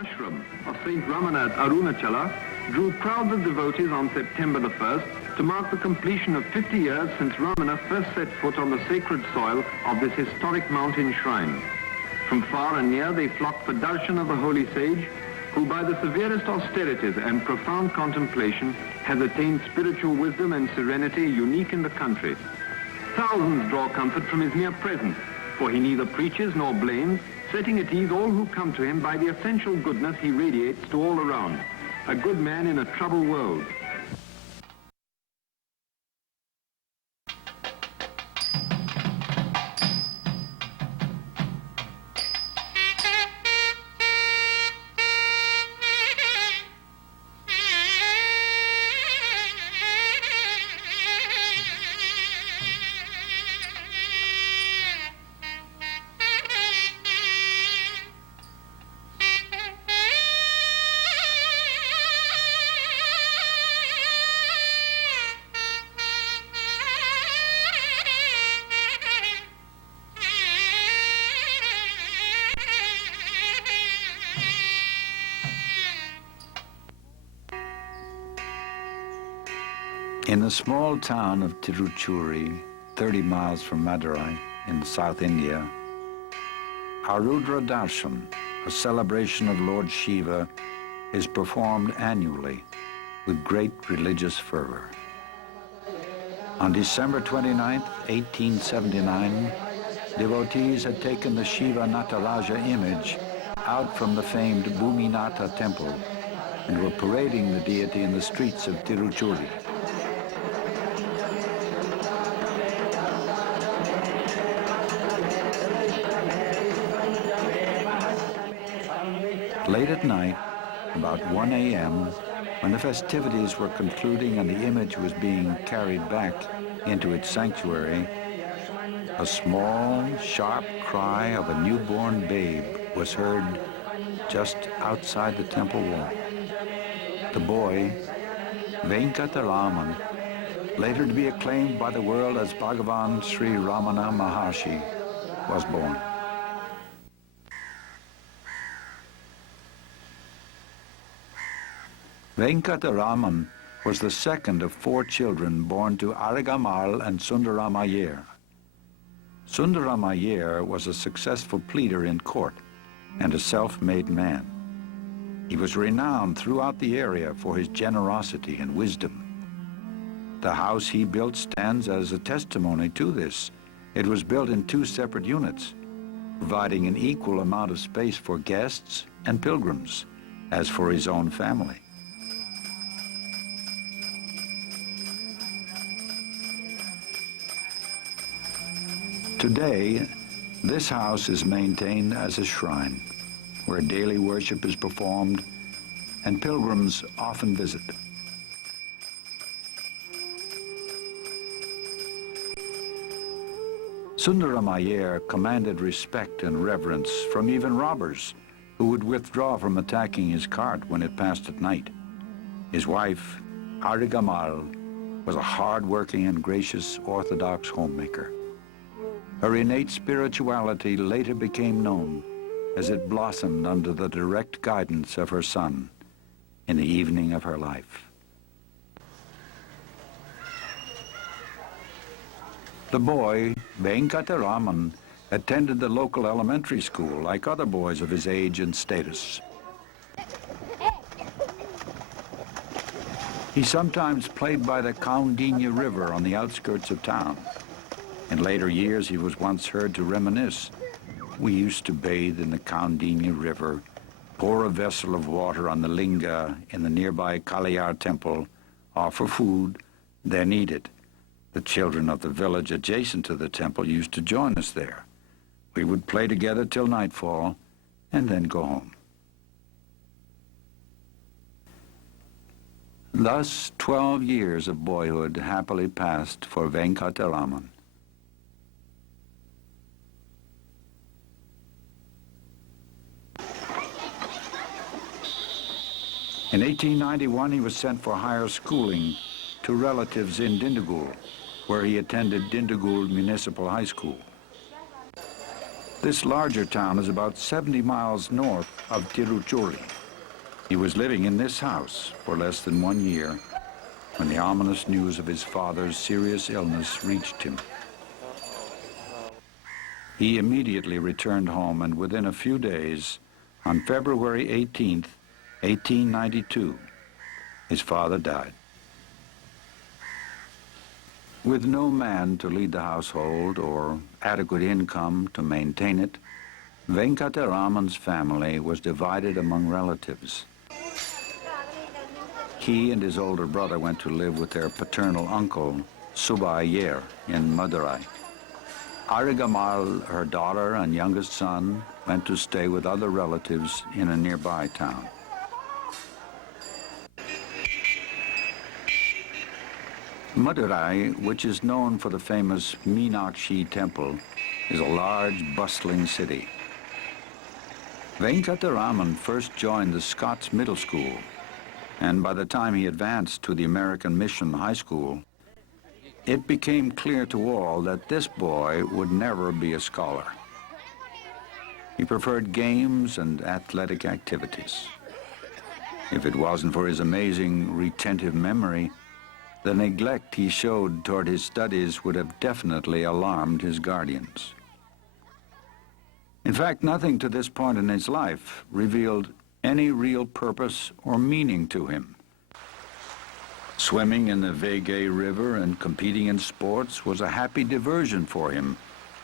ashram of Sri Ramana at Arunácsala drew crowds of devotees on September the 1st to mark the completion of 50 years since Ramana first set foot on the sacred soil of this historic mountain shrine. From far and near they flocked for darshan of the holy sage, who by the severest austerities and profound contemplation has attained spiritual wisdom and serenity unique in the country. Thousands draw comfort from his mere presence, for he neither preaches nor blames, setting at ease all who come to him by the essential goodness he radiates to all around. A good man in a troubled world. In the small town of Tiruchuri, 30 miles from Madurai in South India, Arudra Darshan, a celebration of Lord Shiva, is performed annually with great religious fervor. On December 29, 1879, devotees had taken the Shiva Nataraja image out from the famed Bhuminatha temple and were parading the deity in the streets of Tiruchuri. Late at night, about 1 a.m., when the festivities were concluding and the image was being carried back into its sanctuary, a small, sharp cry of a newborn babe was heard just outside the temple wall. The boy, Venkataraman, later to be acclaimed by the world as Bhagavan Srí Ramana Maharsi, was born. Venkataraman was the second of 4 children born to Arigamal and Sundaram Iyer. Sundaram Iyer was a successful pleader in court and a self-made man. He was renowned throughout the area for his generosity and wisdom. The house he built stands as a testimony to this. It was built in 2 separate units, providing an equal amount of space for guests and pilgrims, as for his own family. Today, this house is maintained as a shrine where daily worship is performed and pilgrims often visit. Sundaram Iyer commanded respect and reverence from even robbers who would withdraw from attacking his cart when it passed at night. His wife, Arigamal, was a hard-working and gracious Orthodox homemaker. Her innate spirituality later became known as it blossomed under the direct guidance of her son in the evening of her life. The boy, Venkataraman, attended the local elementary school like other boys of his age and status. He sometimes played by the Kaundinya River on the outskirts of town. In later years, he was once heard to reminisce. We used to bathe in the Kaundinya River, pour a vessel of water on the linga in the nearby Kaliyar temple, offer food, then eat it. The children of the village adjacent to the temple used to join us there. We would play together till nightfall and then go home. Thus, 12 years of boyhood happily passed for Venkataraman. In 1891, he was sent for higher schooling to relatives in Dindigul, where he attended Dindigul Municipal High School. This larger town is about 70 miles north of Tiruchuri. He was living in this house for less than 1 year when the ominous news of his father's serious illness reached him. He immediately returned home, and within a few days, on February 18th, 1892, his father died. With no man to lead the household or adequate income to maintain it, Venkataraman's family was divided among relatives. He and his older brother went to live with their paternal uncle, Subba Iyer, in Madurai. Arigamal, her daughter and youngest son, went to stay with other relatives in a nearby town. Madurai, which is known for the famous Meenakshi temple, is a large, bustling city. Venkataraman first joined the Scots Middle School, and by the time he advanced to the American Mission High School, it became clear to all that this boy would never be a scholar. He preferred games and athletic activities. If it wasn't for his amazing retentive memory, the neglect he showed toward his studies would have definitely alarmed his guardians. In fact, nothing to this point in his life revealed any real purpose or meaning to him. Swimming in the Vegay River and competing in sports was a happy diversion for him,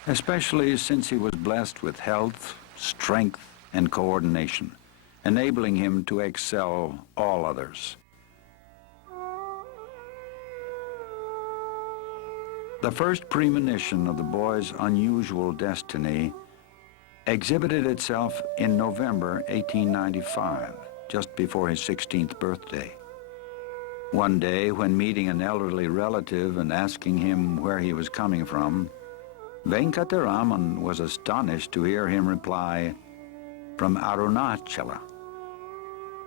especially since he was blessed with health, strength, and coordination, enabling him to excel all others. The first premonition of the boy's unusual destiny exhibited itself in November 1895, just before his 16th birthday. One day, when meeting an elderly relative and asking him where he was coming from, Venkataraman was astonished to hear him reply, "From Arunácsala."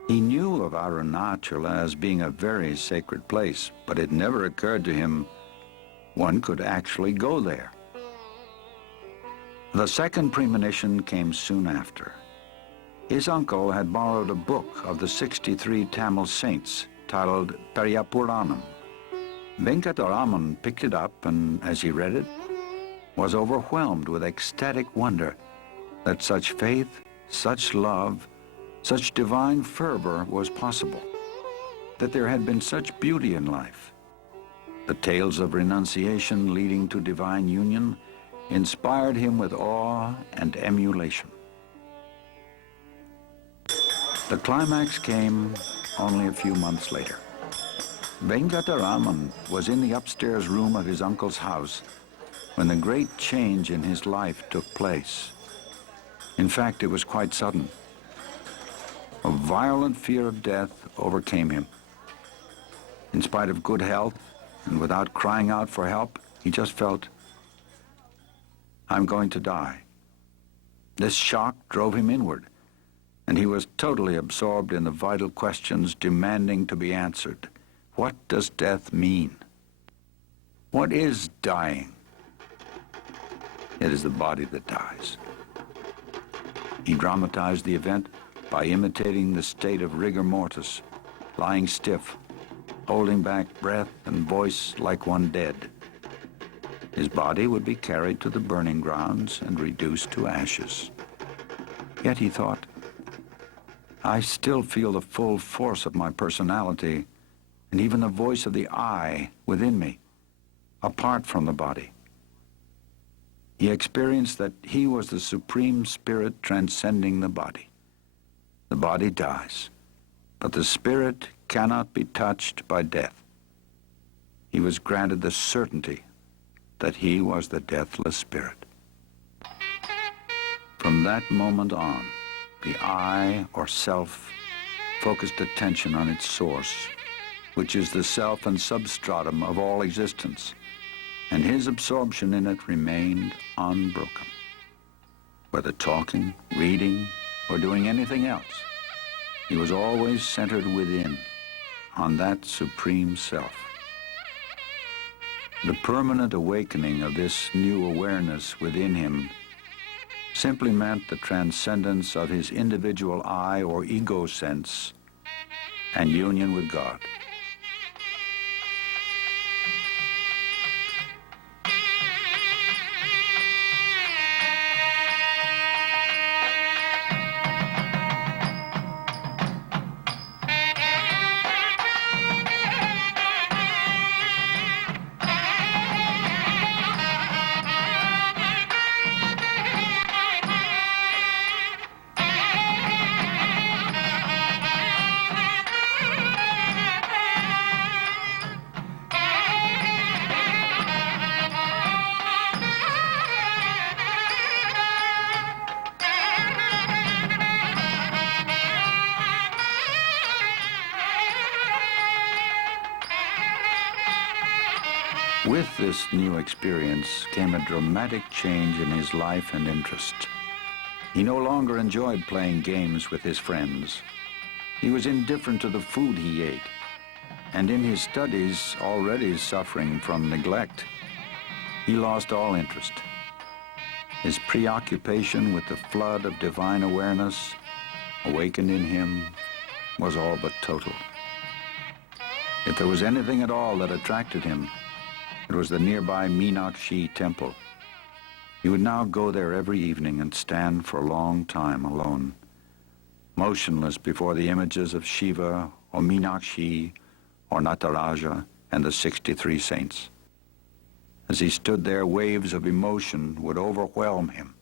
He knew of Arunácsala as being a very sacred place, but it never occurred to him one could actually go there. The second premonition came soon after. His uncle had borrowed a book of the 63 Tamil saints titled Periyapuranam. Venkataraman picked it up and, as he read it, was overwhelmed with ecstatic wonder that such faith, such love, such divine fervor was possible, that there had been such beauty in life. The tales of renunciation leading to divine union inspired him with awe and emulation. The climax came only a few months later. Venkataraman was in the upstairs room of his uncle's house when the great change in his life took place. In fact, it was quite sudden. A violent fear of death overcame him. In spite of good health and without crying out for help, he just felt, "I'm going to die." This shock drove him inward, and he was totally absorbed in the vital questions demanding to be answered. What does death mean? What is dying? It is the body that dies. He dramatized the event by imitating the state of rigor mortis, lying stiff, holding back breath and voice like one dead. His body would be carried to the burning grounds and reduced to ashes. Yet he thought, I still feel the full force of my personality and even the voice of the I within me, apart from the body. He experienced that he was the supreme spirit transcending the body. The body dies, but the spirit cannot be touched by death. He was granted the certainty that he was the deathless spirit. From that moment on, the I, or self, focused attention on its source, which is the self and substratum of all existence, and his absorption in it remained unbroken. Whether talking, reading, or doing anything else, he was always centered within, on that supreme self. The permanent awakening of this new awareness within him simply meant the transcendence of his individual I or ego sense and union with God. With this new experience came a dramatic change in his life and interest. He no longer enjoyed playing games with his friends. He was indifferent to the food he ate, and in his studies, already suffering from neglect, he lost all interest. His preoccupation with the flood of divine awareness awakened in him was all but total. If there was anything at all that attracted him, it was the nearby Meenakshi temple. He would now go there every evening and stand for a long time alone, motionless before the images of Shiva or Meenakshi or Nataraja and the 63 saints. As he stood there, waves of emotion would overwhelm him.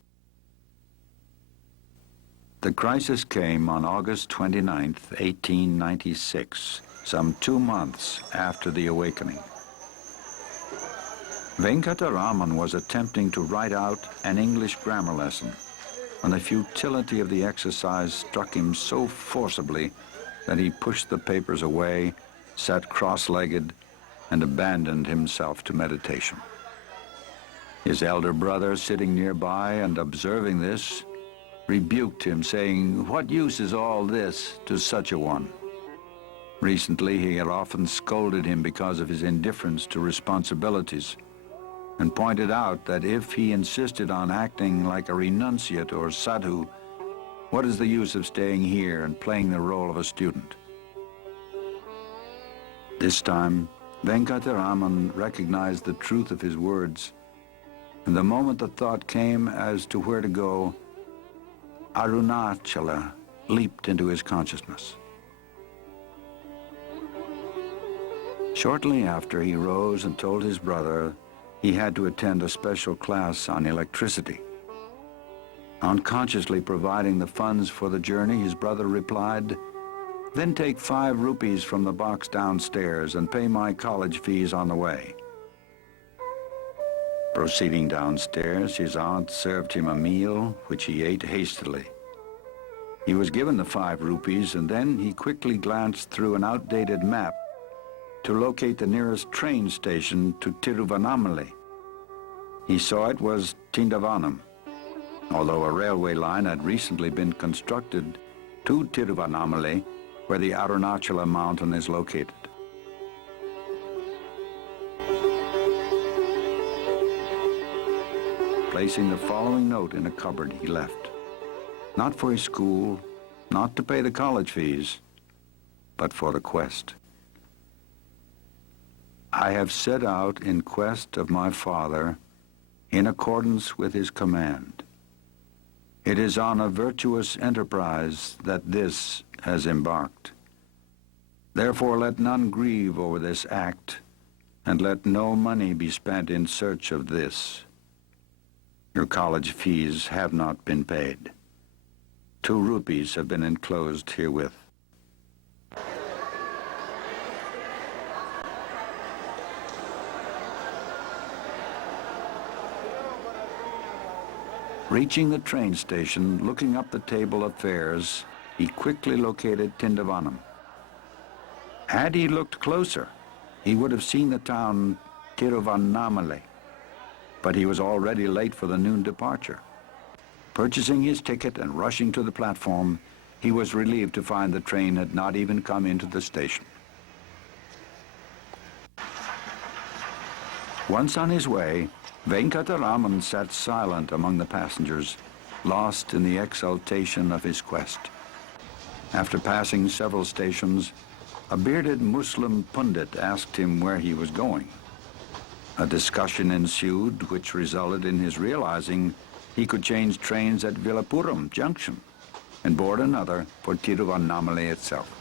The crisis came on August 29th, 1896, some 2 months after the awakening. Venkataraman was attempting to write out an English grammar lesson when the futility of the exercise struck him so forcibly that he pushed the papers away, sat cross-legged, and abandoned himself to meditation. His elder brother, sitting nearby and observing this, rebuked him, saying, "What use is all this to such a one?" Recently, he had often scolded him because of his indifference to responsibilities, and pointed out that if he insisted on acting like a renunciate or sadhu, what is the use of staying here and playing the role of a student? This time, Venkataraman recognized the truth of his words, and the moment the thought came as to where to go, Arunácsala leaped into his consciousness. Shortly after, he rose and told his brother he had to attend a special class on electricity. Unconsciously providing the funds for the journey, his brother replied, "Then take 5 rupees from the box downstairs and pay my college fees on the way." Proceeding downstairs, his aunt served him a meal, which he ate hastily. He was given the 5 rupees, and then he quickly glanced through an outdated map to locate the nearest train station to Tiruvannamalai. He saw it was Tindavanam, although a railway line had recently been constructed to Tiruvannamalai, where the Arunácsala mountain is located. Placing the following note in a cupboard, he left, not for his school, not to pay the college fees, but for the quest. "I have set out in quest of my Father in accordance with his command. It is on a virtuous enterprise that this has embarked. Therefore let none grieve over this act, and let no money be spent in search of this. Your college fees have not been paid. 2 rupees have been enclosed herewith." Reaching the train station, looking up the table of fares, he quickly located Tindavanam. Had he looked closer, he would have seen the town Tiruvannamalai, but he was already late for the noon departure. Purchasing his ticket and rushing to the platform, he was relieved to find the train had not even come into the station. Once on his way, Venkataraman sat silent among the passengers, lost in the exaltation of his quest. After passing several stations, a bearded Muslim pundit asked him where he was going. A discussion ensued which resulted in his realizing he could change trains at Villapuram Junction and board another for Tiruvannamalai itself.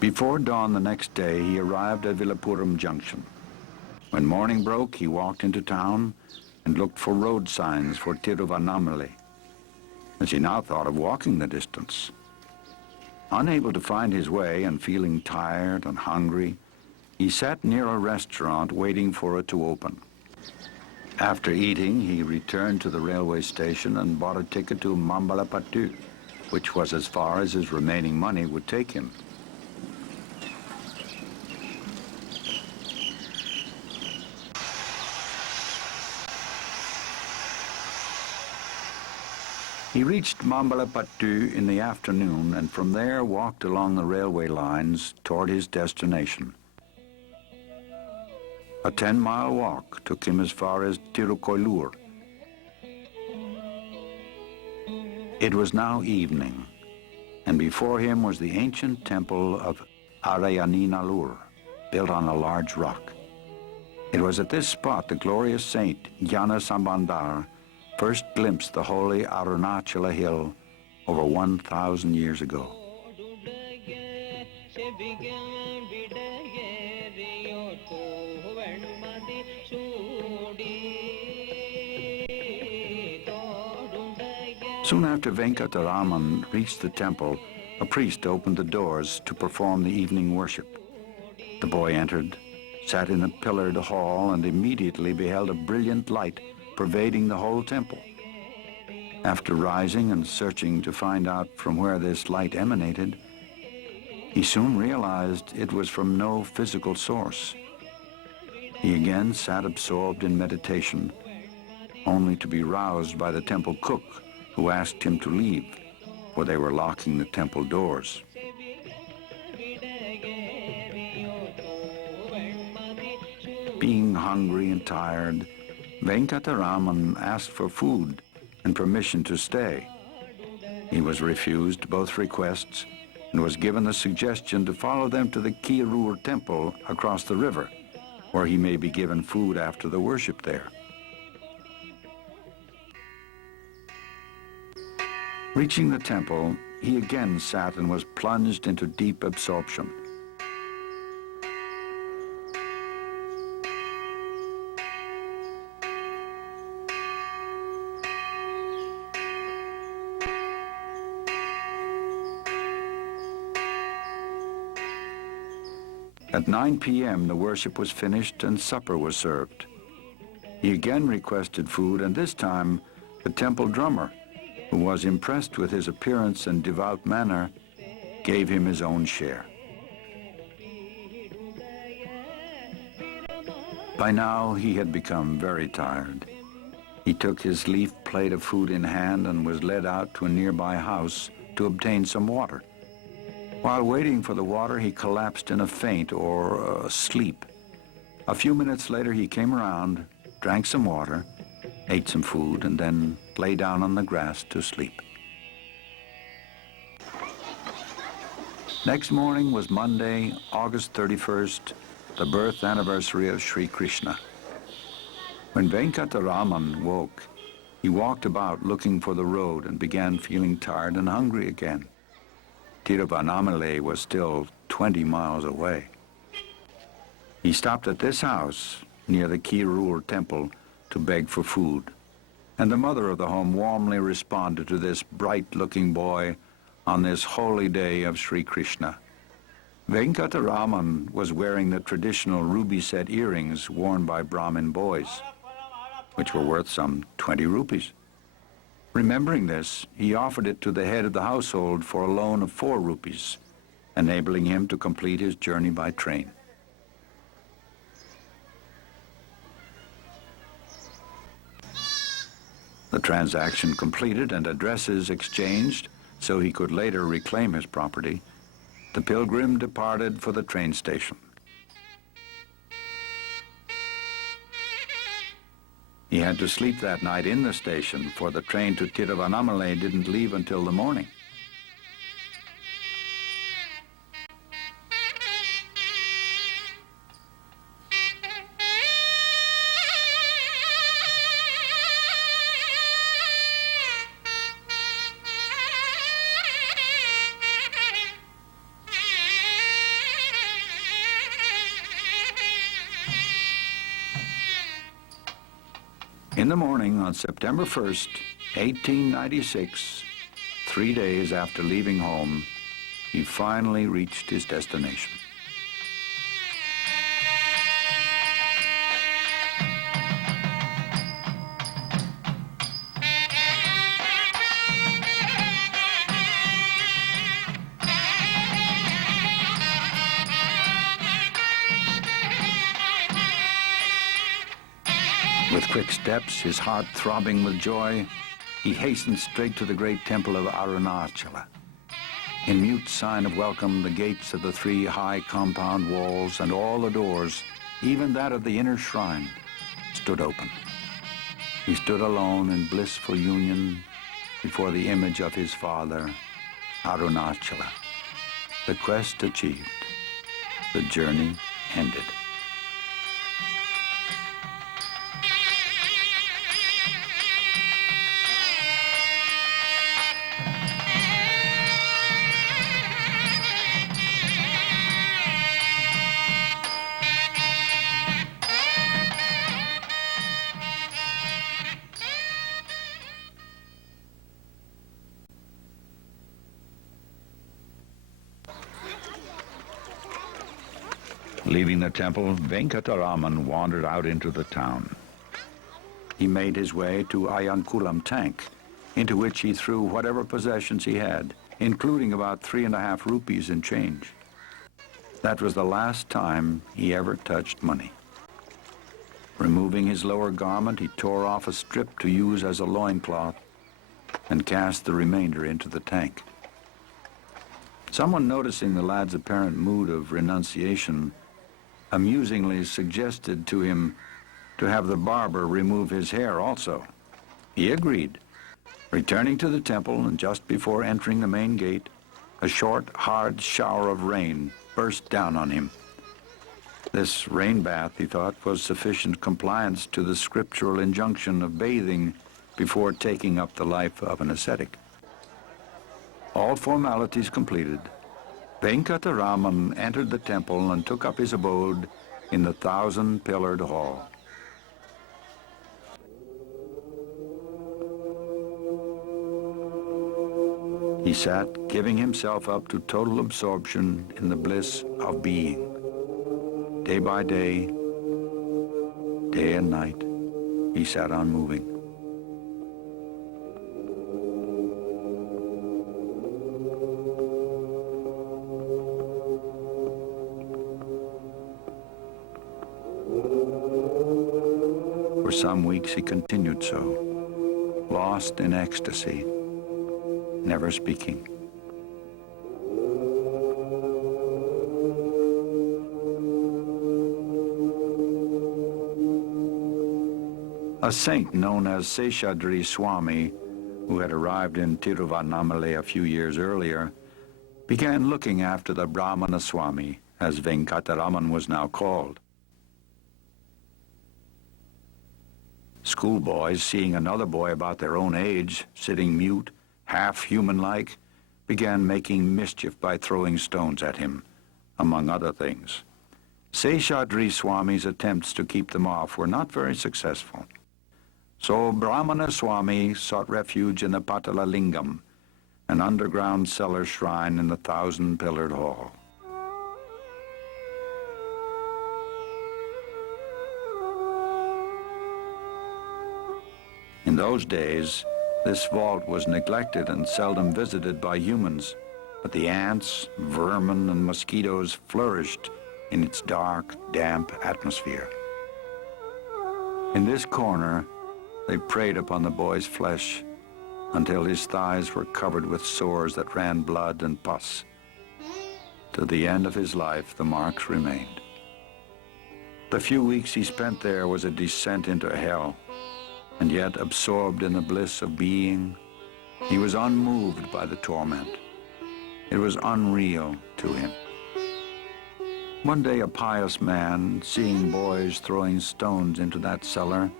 Before dawn the next day, he arrived at Villapuram Junction. When morning broke, he walked into town and looked for road signs for Tiruvannamalai, as he now thought of walking the distance. Unable to find his way and feeling tired and hungry, he sat near a restaurant waiting for it to open. After eating, he returned to the railway station and bought a ticket to Mambalapattu, which was as far as his remaining money would take him. He reached Mambalapattu in the afternoon and from there walked along the railway lines toward his destination. A 10-mile walk took him as far as Tirukoilur. It was now evening, and before him was the ancient temple of Arayaninalur, built on a large rock. It was at this spot the glorious saint Jnana Sambandar first glimpsed the holy Arunácsala hill over 1,000 years ago. Soon after Venkataraman reached the temple, a priest opened the doors to perform the evening worship. The boy entered, sat in a pillared hall, and immediately beheld a brilliant light pervading the whole temple. After rising and searching to find out from where this light emanated, he soon realized it was from no physical source. He again sat absorbed in meditation, only to be roused by the temple cook, who asked him to leave, for they were locking the temple doors. Being hungry and tired, Venkataraman asked for food and permission to stay. He was refused both requests and was given the suggestion to follow them to the Kirur temple across the river, where he may be given food after the worship there. Reaching the temple, he again sat and was plunged into deep absorption. At 9 p.m., the worship was finished and supper was served. He again requested food, and this time the temple drummer, who was impressed with his appearance and devout manner, gave him his own share. By now, he had become very tired. He took his leaf plate of food in hand and was led out to a nearby house to obtain some water. While waiting for the water, he collapsed in a faint or sleep. A few minutes later, he came around, drank some water, ate some food, and then lay down on the grass to sleep. Next morning was Monday, August 31st, the birth anniversary of Sri Krishna. When Venkataraman woke, he walked about looking for the road and began feeling tired and hungry again. Tiruvannamalai was still 20 miles away. He stopped at this house near the Kirur temple to beg for food, and the mother of the home warmly responded to this bright-looking boy on this holy day of Sri Krishna. Venkataraman was wearing the traditional ruby-set earrings worn by Brahmin boys, which were worth some 20 rupees. Remembering this, he offered it to the head of the household for a loan of 4 rupees, enabling him to complete his journey by train. The transaction completed and addresses exchanged so he could later reclaim his property, the pilgrim departed for the train station. He had to sleep that night in the station, for the train to Tiruvannamalai didn't leave until the morning. In the morning on September 1st, 1896, 3 days after leaving home, he finally reached his destination. With quick steps, his heart throbbing with joy, he hastened straight to the great temple of Arunácsala. In mute sign of welcome, the gates of the 3 high compound walls and all the doors, even that of the inner shrine, stood open. He stood alone in blissful union before the image of his father, Arunácsala. The quest achieved, the journey ended. Leaving the temple, Venkataraman wandered out into the town. He made his way to Ayankulam tank, into which he threw whatever possessions he had, including about 3.5 rupees in change. That was the last time he ever touched money. Removing his lower garment, he tore off a strip to use as a loincloth and cast the remainder into the tank. Someone, noticing the lad's apparent mood of renunciation, amusingly suggested to him to have the barber remove his hair also. He agreed. Returning to the temple, and just before entering the main gate, a short, hard shower of rain burst down on him. This rain bath, he thought, was sufficient compliance to the scriptural injunction of bathing before taking up the life of an ascetic. All formalities completed, Venkataraman entered the temple and took up his abode in the 1,000-pillared hall. He sat, giving himself up to total absorption in the bliss of being. Day by day, day and night, he sat unmoving. For some weeks he continued so, lost in ecstasy, never speaking. A saint known as Seshadri Swami, who had arrived in Tiruvannamalai a few years earlier, began looking after the Brahmana Swami, as Venkataraman was now called. Schoolboys, seeing another boy about their own age, sitting mute, half human-like, began making mischief by throwing stones at him, among other things. Seshadri Swami's attempts to keep them off were not very successful. So Brahmana Swami sought refuge in the Patala Lingam, an underground cellar shrine in the 1,000-pillared hall. In those days, this vault was neglected and seldom visited by humans, but the ants, vermin, and mosquitoes flourished in its dark, damp atmosphere. In this corner, they preyed upon the boy's flesh until his thighs were covered with sores that ran blood and pus. To the end of his life, the marks remained. The few weeks he spent there was a descent into hell, and yet absorbed in the bliss of being, he was unmoved by the torment. It was unreal to him. One day a pious man, seeing boys throwing stones into that cellar,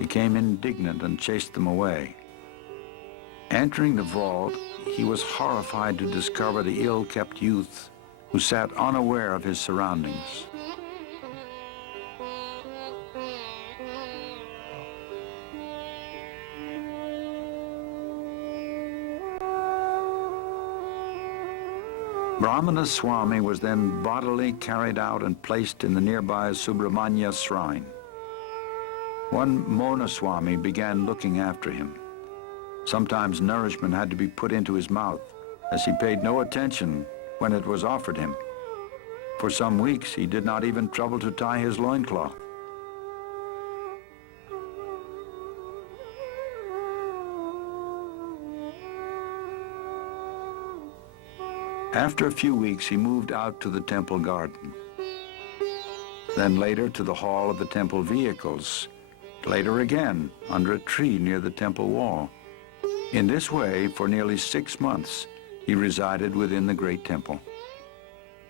became indignant and chased them away. Entering the vault, he was horrified to discover the ill-kept youth who sat unaware of his surroundings. Brahmana Swami was then bodily carried out and placed in the nearby Subramanya shrine. One Mona Swami began looking after him. Sometimes nourishment had to be put into his mouth, as he paid no attention when it was offered him. For some weeks, he did not even trouble to tie his loincloth. After a few weeks, he moved out to the temple garden. Then later to the hall of the temple vehicles. Later again, under a tree near the temple wall. In this way, for nearly 6 months, he resided within the great temple.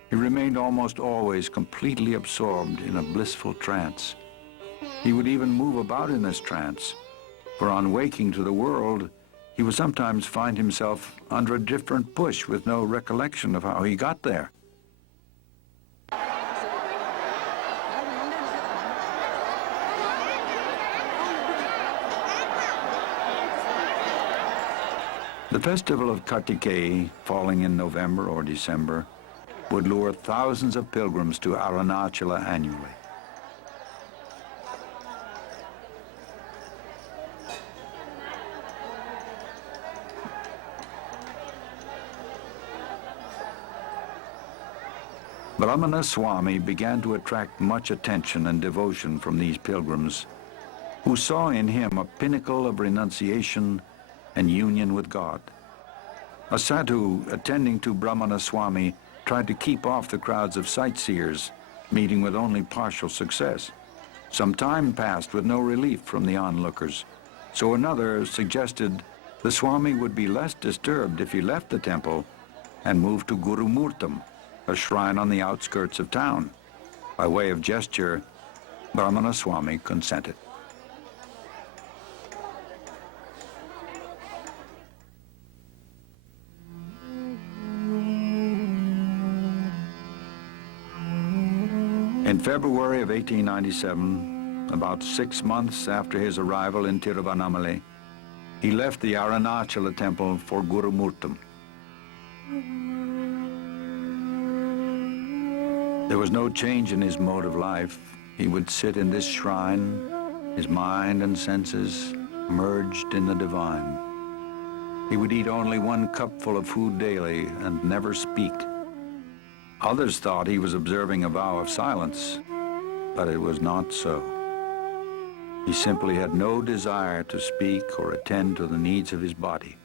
He remained almost always completely absorbed in a blissful trance. He would even move about in this trance, for on waking to the world, he would sometimes find himself under a different bush with no recollection of how he got there. The festival of Kartikeya, falling in November or December, would lure thousands of pilgrims to Arunácsala annually. Brahmana Swami began to attract much attention and devotion from these pilgrims, who saw in him a pinnacle of renunciation and union with God. A sadhu attending to Brahmana Swami tried to keep off the crowds of sightseers, meeting with only partial success. Some time passed with no relief from the onlookers, so another suggested the Swami would be less disturbed if he left the temple and moved to Gurumurtam, a shrine on the outskirts of town. By way of gesture, Brahmana Swami consented. In February of 1897, about 6 months after his arrival in Tiruvannamalai, he left the Arunácsala temple for Gurumurtam. There was no change in his mode of life. He would sit in this shrine, his mind and senses merged in the divine. He would eat only 1 cupful of food daily and never speak. Others thought he was observing a vow of silence, but it was not so. He simply had no desire to speak or attend to the needs of his body.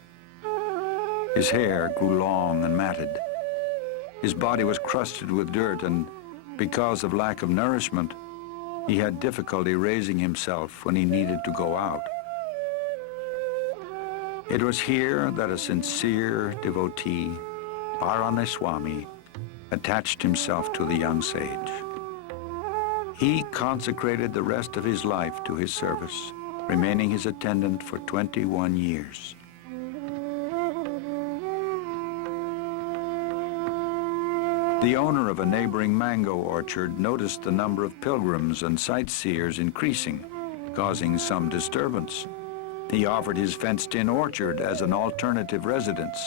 His hair grew long and matted. His body was crusted with dirt, and because of lack of nourishment, he had difficulty raising himself when he needed to go out. It was here that a sincere devotee, Brahmana Swami, attached himself to the young sage. He consecrated the rest of his life to his service, remaining his attendant for 21 years. The owner of a neighboring mango orchard noticed the number of pilgrims and sightseers increasing, causing some disturbance. He offered his fenced-in orchard as an alternative residence.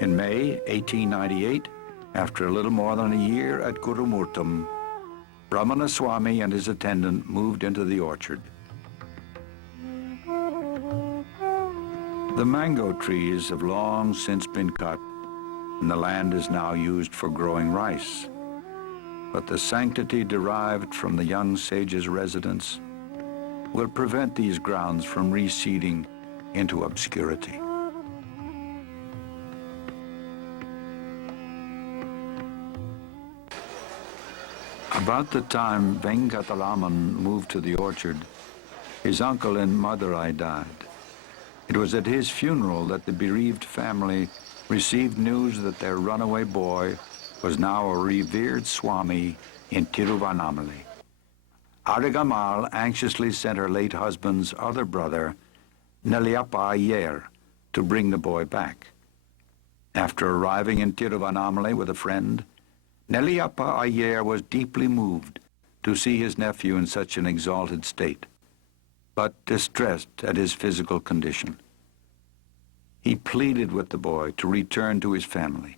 In May 1898, after a little more than a year at Gurumurtam, Brahmana Swami and his attendant moved into the orchard. The mango trees have long since been cut, and the land is now used for growing rice. But the sanctity derived from the young sage's residence will prevent these grounds from receding into obscurity. About the time Venkataraman moved to the orchard, His uncle in Madurai died. It was at his funeral that the bereaved family received news that their runaway boy was now a revered Swami in Tiruvannamalai. Arigamal anxiously sent her late husband's other brother, Nelliyappa Iyer, to bring the boy back. After arriving in Tiruvannamalai with a friend, Nelliyappa Iyer was deeply moved to see his nephew in such an exalted state, but distressed at his physical condition. He pleaded with the boy to return to his family.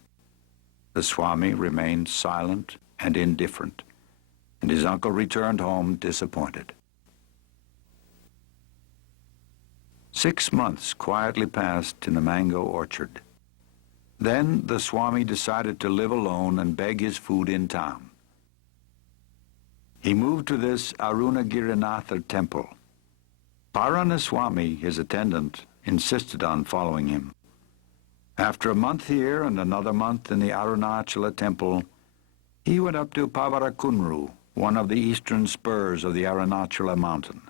The Swami remained silent and indifferent, and his uncle returned home disappointed. 6 months quietly passed in the mango orchard. Then the Swami decided to live alone and beg his food in town. He moved to this Arunagirinatha temple. Parana Swami, his attendant, insisted on following him. After a month here and another month in the Arunácsala temple, he went up to Pavarakunru, one of the eastern spurs of the Arunácsala mountain.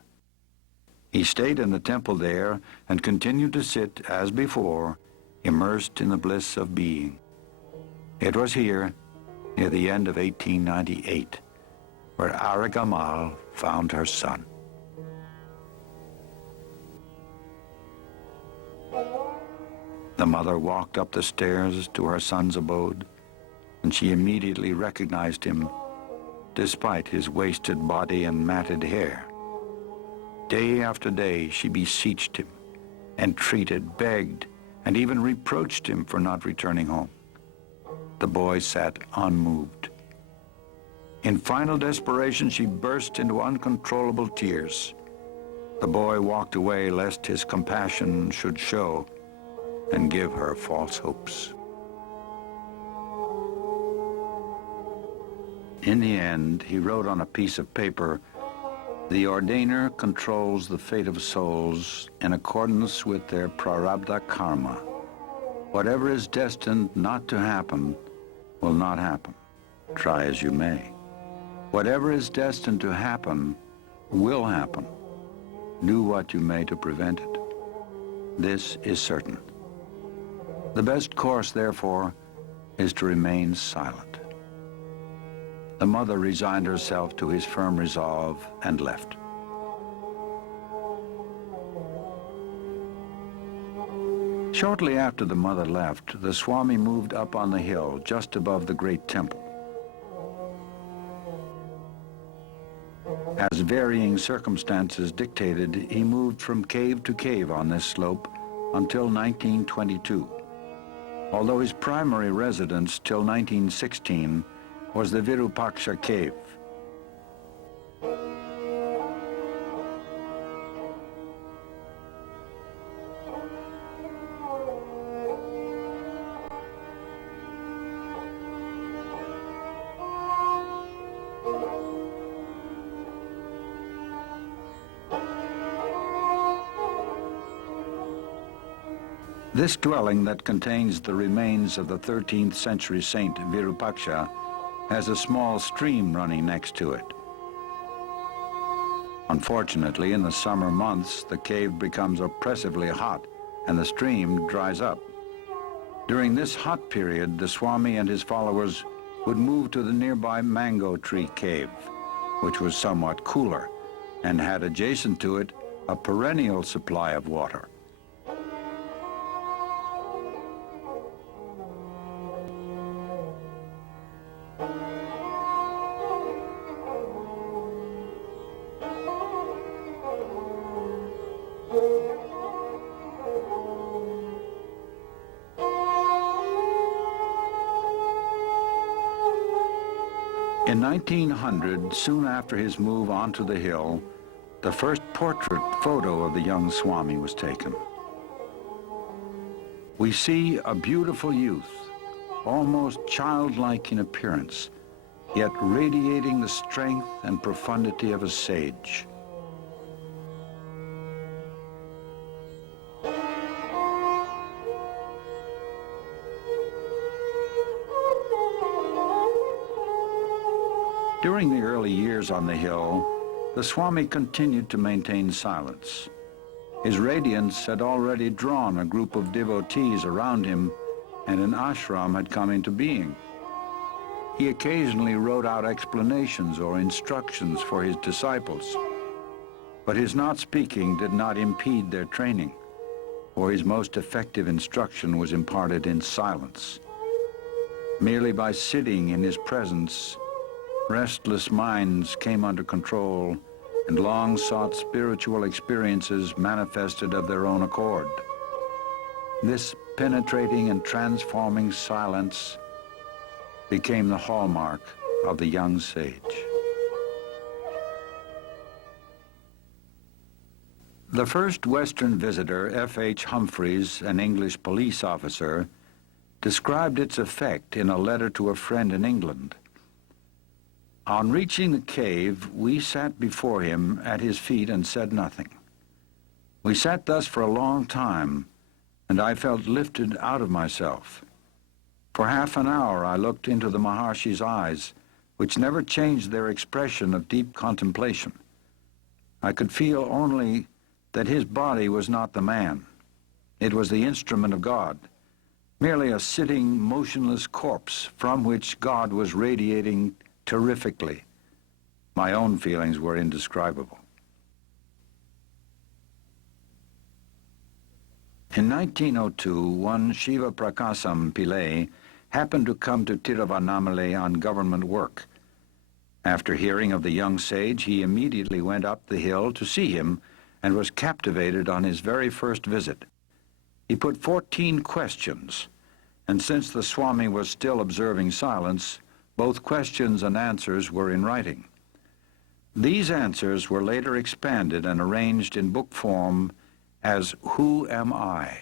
He stayed in the temple there and continued to sit, as before, immersed in the bliss of being. It was here, near the end of 1898, where Arigamal found her son. The mother walked up the stairs to her son's abode, and she immediately recognized him, despite his wasted body and matted hair. Day after day she beseeched him, entreated, begged, and even reproached him for not returning home. The boy sat unmoved. In final desperation, she burst into uncontrollable tears. The boy walked away lest his compassion should show and give her false hopes. In the end, he wrote on a piece of paper, "The ordainer controls the fate of souls in accordance with their prarabdha karma. Whatever is destined not to happen will not happen, try as you may. Whatever is destined to happen will happen. Do what you may to prevent it. This is certain. The best course, therefore, is to remain silent." The mother resigned herself to his firm resolve and left. Shortly after the mother left, the Swami moved up on the hill just above the great temple. As varying circumstances dictated, he moved from cave to cave on this slope until 1922, although his primary residence till 1916 was the Virupaksha cave. This dwelling that contains the remains of the 13th century saint Virupaksha has a small stream running next to it. Unfortunately, in the summer months, the cave becomes oppressively hot and the stream dries up. During this hot period, the Swami and his followers would move to the nearby mango tree cave, which was somewhat cooler and had adjacent to it a perennial supply of water. In 1900, soon after his move onto the hill, the first portrait photo of the young Swami was taken. We see a beautiful youth, almost childlike in appearance, yet radiating the strength and profundity of a sage. During the early years on the hill, the Swami continued to maintain silence. His radiance had already drawn a group of devotees around him, and an ashram had come into being. He occasionally wrote out explanations or instructions for his disciples, but his not speaking did not impede their training, for his most effective instruction was imparted in silence. Merely by sitting in his presence, restless minds came under control, and long-sought spiritual experiences manifested of their own accord. This penetrating and transforming silence became the hallmark of the young sage. The first Western visitor, F.H. Humphreys, an English police officer, described its effect in a letter to a friend in England. On reaching the cave, we sat before him at his feet and said nothing. We sat thus for a long time, and I felt lifted out of myself. For half an hour I looked into the Maharshi's eyes, which never changed their expression of deep contemplation. I could feel only that his body was not the man. It was the instrument of God, merely a sitting, motionless corpse from which God was radiating terrifically. My own feelings were indescribable. In 1902, one Shiva Prakasam Pillai happened to come to Tiruvannamalai on government work. After hearing of the young sage, he immediately went up the hill to see him and was captivated on his very first visit. He put 14 questions, and since the Swami was still observing silence, both questions and answers were in writing. These answers were later expanded and arranged in book form as Who Am I?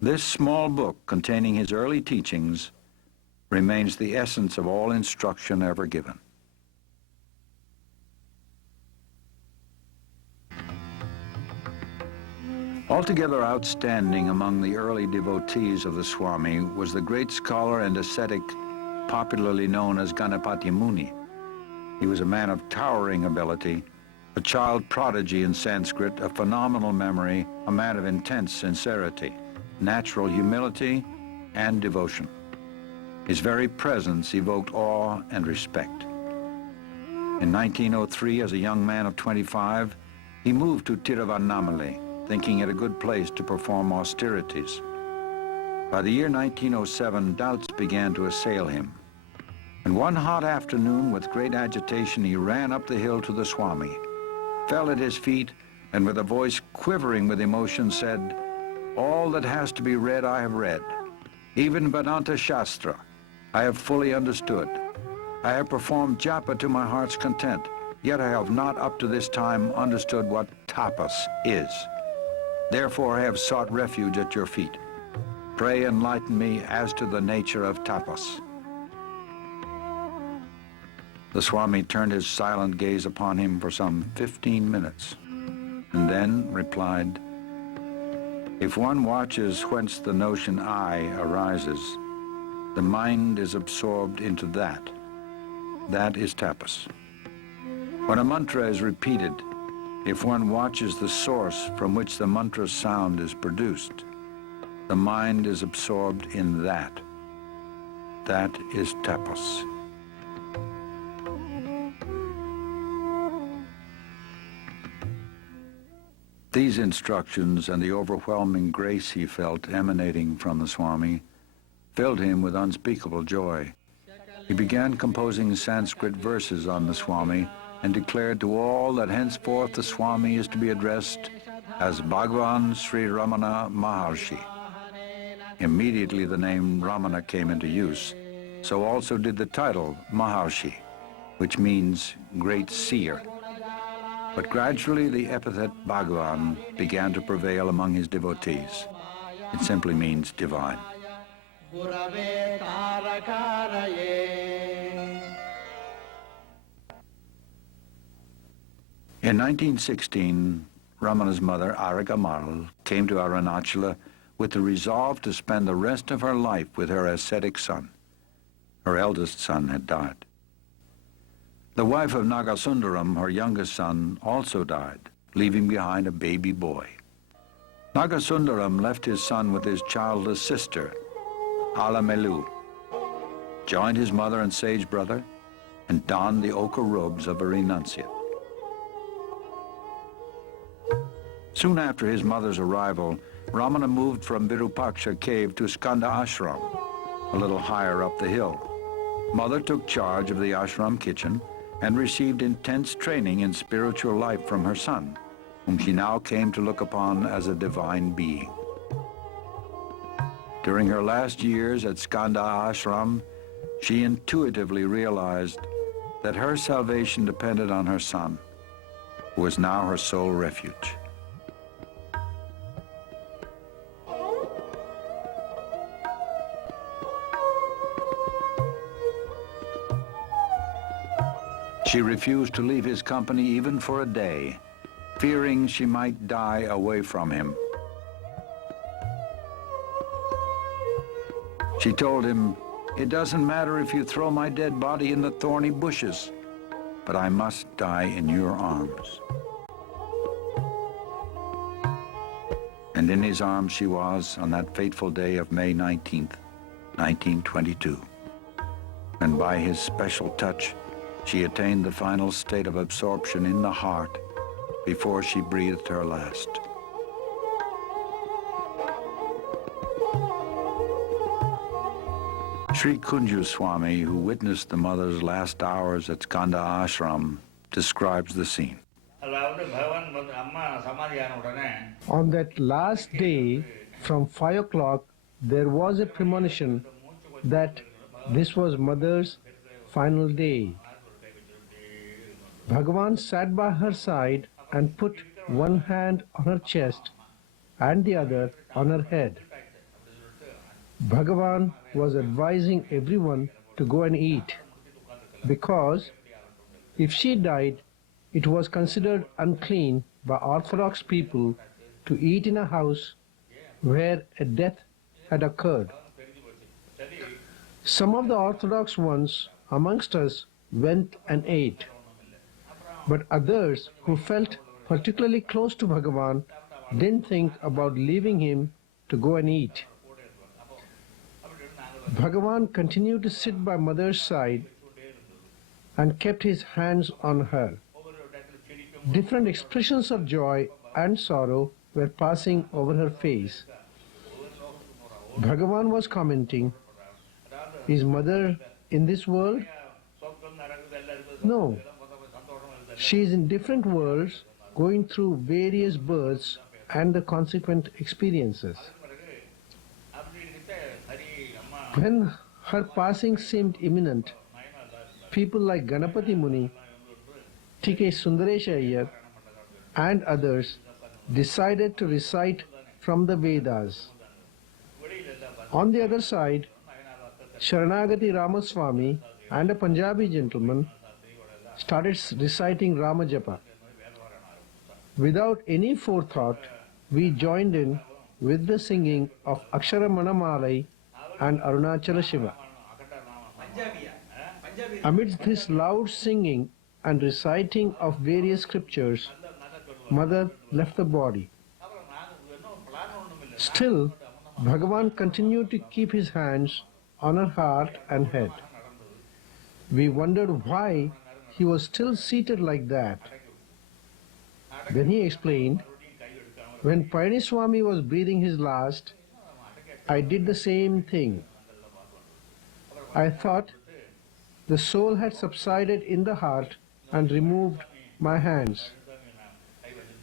This small book containing his early teachings remains the essence of all instruction ever given. Altogether outstanding among the early devotees of the Swami was the great scholar and ascetic popularly known as Ganapati Muni. He was a man of towering ability, a child prodigy in Sanskrit, a phenomenal memory, a man of intense sincerity, natural humility, and devotion. His very presence evoked awe and respect. In 1903, as a young man of 25, he moved to Tiruvannamalai, thinking it a good place to perform austerities. By the year 1907, doubts began to assail him. And one hot afternoon, with great agitation, he ran up the hill to the Swami, fell at his feet, and with a voice quivering with emotion said, "All that has to be read I have read. Even Vedanta Shastra I have fully understood. I have performed japa to my heart's content, yet I have not up to this time understood what tapas is. Therefore I have sought refuge at your feet. Pray enlighten me as to the nature of tapas." The Swami turned his silent gaze upon him for some 15 minutes, and then replied, "If one watches whence the notion I arises, the mind is absorbed into that. That is tapas. When a mantra is repeated, if one watches the source from which the mantra's sound is produced, the mind is absorbed in that. That is tapas." These instructions and the overwhelming grace he felt emanating from the Swami filled him with unspeakable joy. He began composing Sanskrit verses on the Swami and declared to all that henceforth the Swami is to be addressed as Bhagavan Srí Ramana Maharsi. Immediately the name Ramana came into use, so also did the title Maharsi, which means great seer. But gradually the epithet Bhagavan began to prevail among his devotees. It simply means divine. In 1916, Ramana's mother, Arunácsala, came to Arunácsala with the resolve to spend the rest of her life with her ascetic son. Her eldest son had died. The wife of Nagasundaram, her youngest son, also died, leaving behind a baby boy. Nagasundaram left his son with his childless sister, Alamelu, joined his mother and sage brother, and donned the ochre robes of a renunciate. Soon after his mother's arrival, Ramana moved from Virupaksha cave to Skanda ashram, a little higher up the hill. Mother took charge of the ashram kitchen and received intense training in spiritual life from her son, whom she now came to look upon as a divine being. During her last years at Skanda ashram, she intuitively realized that her salvation depended on her son, who was now her sole refuge. She refused to leave his company even for a day, fearing she might die away from him. She told him, "It doesn't matter if you throw my dead body in the thorny bushes, but I must die in your arms." And in his arms she was on that fateful day of May 19th, 1922. And by his special touch, she attained the final state of absorption in the heart before she breathed her last. Sri Kunju Swami, who witnessed the mother's last hours at Skanda ashram, describes the scene. On that last day, from 5 o'clock, there was a premonition that this was mother's final day. Bhagavan sat by her side and put one hand on her chest and the other on her head. Bhagavan was advising everyone to go and eat, because if she died, it was considered unclean by Orthodox people to eat in a house where a death had occurred. Some of the Orthodox ones amongst us went and ate, but others who felt particularly close to Bhagavan didn't think about leaving him to go and eat. Bhagavan continued to sit by mother's side and kept his hands on her. Different expressions of joy and sorrow were passing over her face. Bhagavan was commenting, "Is mother in this world? No. She is in different worlds, going through various births and the consequent experiences." When her passing seemed imminent, people like Ganapati Muni, T.K. Sundaresha Iyer, and others decided to recite from the Vedas. On the other side, Sharanagati Ramaswamy and a Punjabi gentleman started reciting Ramajapa. Without any forethought, we joined in with the singing of Aksharamanamaalai and Arunácsala Shiva. Amidst this loud singing and reciting of various scriptures, mother left the body. Still, Bhagavan continued to keep his hands on her heart and head. We wondered why he was still seated like that. Then he explained, "When Palaniswamy was breathing his last, I did the same thing. I thought the soul had subsided in the heart and removed my hands.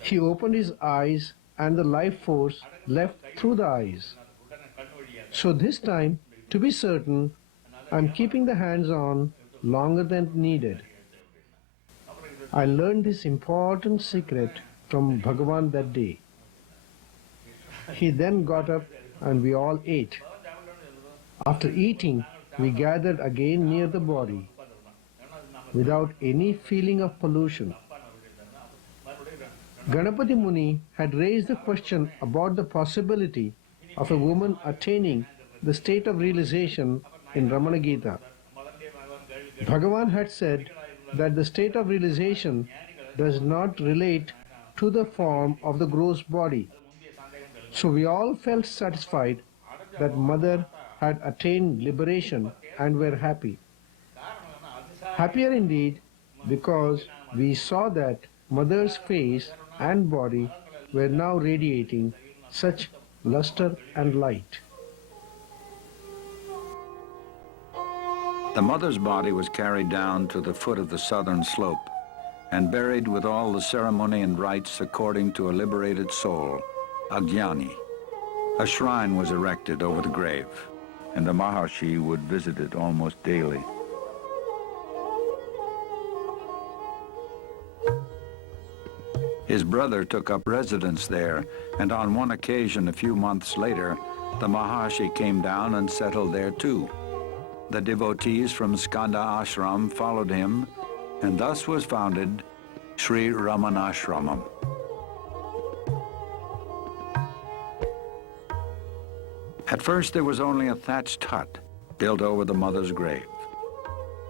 He opened his eyes and the life force left through the eyes. So this time, to be certain, I'm keeping the hands on longer than needed." I learned this important secret from Bhagavan that day. He then got up and we all ate. After eating, we gathered again near the body without any feeling of pollution. Ganapati Muni had raised the question about the possibility of a woman attaining the state of realization in Ramana Gita. Bhagavan had said that the state of realization does not relate to the form of the gross body. So we all felt satisfied that Mother had attained liberation and were happy. Happier indeed because we saw that Mother's face and body were now radiating such luster and light. The mother's body was carried down to the foot of the southern slope and buried with all the ceremony and rites according to a liberated soul, Ajnani. A shrine was erected over the grave, and the Maharshi would visit it almost daily. His brother took up residence there, and on one occasion a few months later, the Maharshi came down and settled there too. The devotees from Skanda Ashram followed him, and thus was founded Srí Ramana Ashramam. At first there was only a thatched hut built over the mother's grave.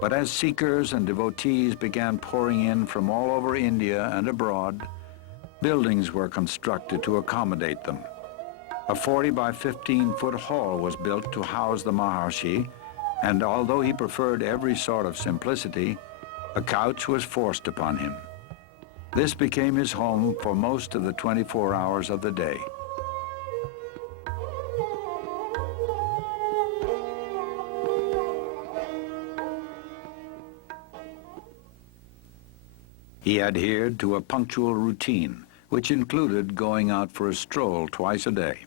But as seekers and devotees began pouring in from all over India and abroad, buildings were constructed to accommodate them. A 40 by 15-foot hall was built to house the Maharshi, and although he preferred every sort of simplicity, a couch was forced upon him. This became his home for most of the 24 hours of the day. He adhered to a punctual routine, which included going out for a stroll twice a day.